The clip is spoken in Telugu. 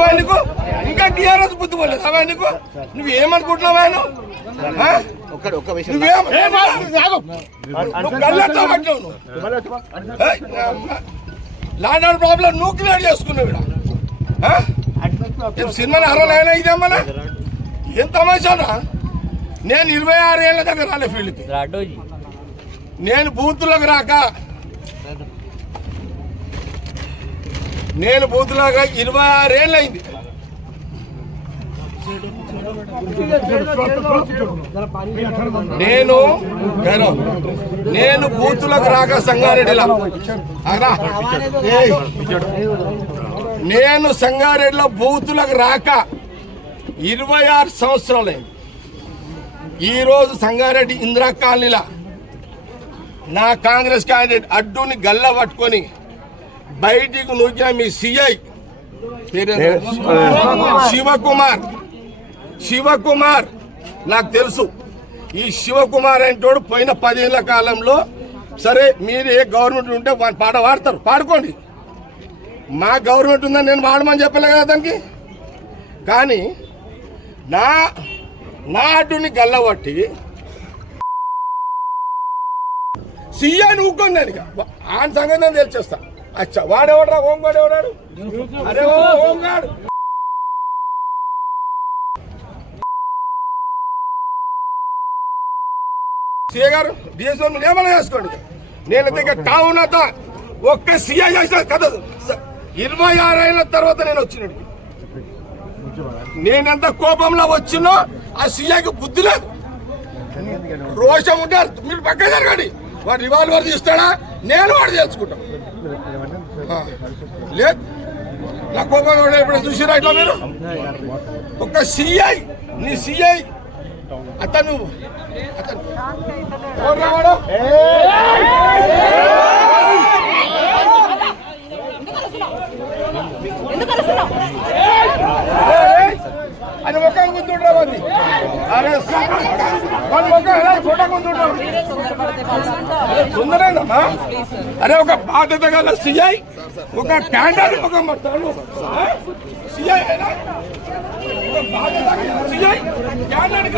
అవా నీకు ఇంకా టీఆర్ఎస్ బుద్ధి పోలేదు అవా నీకు నువ్వేమనుకుంటున్నావా ల్యాండ్ ఆర్డర్ ప్రాబ్లం నువ్వు క్లియర్ చేసుకున్నావు ఇక్కడ సినిమాని అరవైనా ఇదే మన ఏం తమాషానా నేను 26 ఏళ్ళ దగ్గర రాలే ఫీల్డ్కి నేను బూతులకు రాక 26 ఏళ్ళు అయింది నేను బూతులకు రాక సంగారెడ్డిలో నేను సంగారెడ్డిలో బూతులకు రాక 26 సంవత్సరాలైంది. ఈరోజు సంగారెడ్డి ఇందిరా కాలనీలా నా కాంగ్రెస్ క్యాండిడేట్ అడ్డుని గల్ల పట్టుకొని బయటికి నూకిన మీ సిఐ శివకుమార్ నాకు తెలుసు. ఈ శివకుమార్ అంటోడు పోయిన 10 ఏళ్ల కాలంలో సరే మీరు ఏ గవర్నమెంట్ ఉంటే పాట పాడతారు పాడుకోండి, మా గవర్నమెంట్ ఉందని నేను పాడమని చెప్పలే కదా దానికి. కానీ నా అడ్డుని గల్లబట్టి సీఐని ఊక్కొని దానికి ఆయన సంగతి నేను తెలిచేస్తా. అచ్చా వాడెవడరా హోంగాడు ఎవడాడు? అరే హోంగాడు సీఏ గారు డిఎస్ఓ ఏమైనా చేసుకోండి. నేనైతే ఇక టౌన్ అంతా ఒక్క సీఐ చేసిన కథ 26 ఏళ్ళ తర్వాత నేను వచ్చినట్టు నేనెంత కోపంలో వచ్చినో ఆ సీఐకి బుద్ధి లేదు, రోషం ఉంటారు. మీరు పక్క జరగండి, వాడు రివాల్వర్ తీస్తాడా నేను వాడు తెలుసుకుంటాం. లేదు నా కోపం ఇప్పుడు చూసిరా ఇట్లా మీరు ఒక సిఐ నీ సిఐ అతను అని ఒక గుంతుండ్రా మంది అరే ఫోటో గుంతుండ్రా అరే ఒక బాధ్యత గల సిఐ ఒక క్యాండర్ ఒక సిఐ బాధ్యత సిఐ క్యాండర్